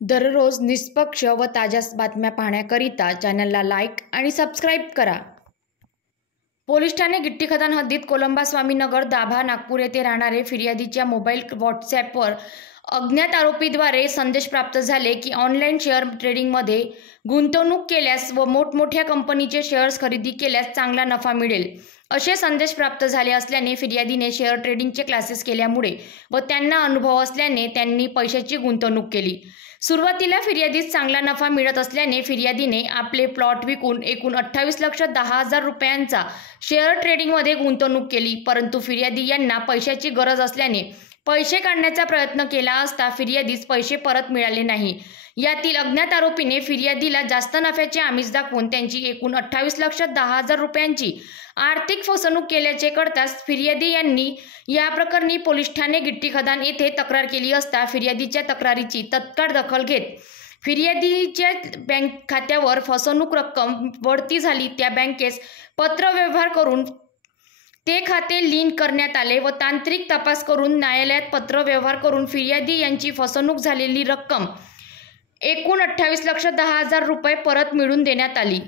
दररोज निष्पक्ष व ताज्या बातम्या पाहण्याकरिता चॅनलला लाईक आणि सबस्क्राईब करा। पोलीस ठाणे गिट्टी खदान हद्दीत कोलंबा स्वामीनगर दाभा नागपूर येथे राहणारे फिर्यादीच्या मोबाईल व्हॉट्सॲपवर अज्ञात आरोपीद्वारे संदेश प्राप्त झाले की ऑनलाईन शेअर ट्रेडिंगमध्ये गुंतवणूक केल्यास व मोठमोठ्या कंपनीचे शेअर्स खरेदी केल्यास चांगला नफा मिळेल असे संदेश प्राप्त झाले असल्याने फिर्यादीने शेअर ट्रेडिंगचे क्लासेस केल्यामुळे व त्यांना अनुभव असल्याने त्यांनी पैशाची गुंतवणूक केली। सुरुवातीला फिर्यादीस चांगला नफा मिळत असल्याने फिर्यादीने आपले प्लॉट विकून एकूण 28,10,000 रुपयांचा शेअर ट्रेडिंगमध्ये गुंतवणूक केली, परंतु फिर्यादी यांना पैशाची गरज असल्याने पैसे काढण्याचा प्रयत्न केला असता फिर्यादीस पैसे परत मिळाले नाही। यातील अज्ञात आरोपीने फिर्यादीला जास्त नफ्याचे आमिष दाखवून त्यांची एकूण 28,10,000 रुपयांची आर्थिक फसवणूक केल्याचे कळताच फिर्यादी यांनी या प्रकरणी पोलीस ठाणे गिट्टी खदान येथे तक्रार केली असता फिर्यादीच्या तक्रारीची तत्काळ दखल घेत फिर्यादीच्या बँक खात्यावर फसवणूक रक्कम वळती झाली त्या बँकेस पत्रव्यवहार करून ते खाते लिंक करण्यात आले व तांत्रिक तपास करून न्यायालयात पत्रव्यवहार करून फिर्यादी यांची फसवणूक झालेली रक्कम एकूण 28,10,000 रुपये परत मिळवून देण्यात आली।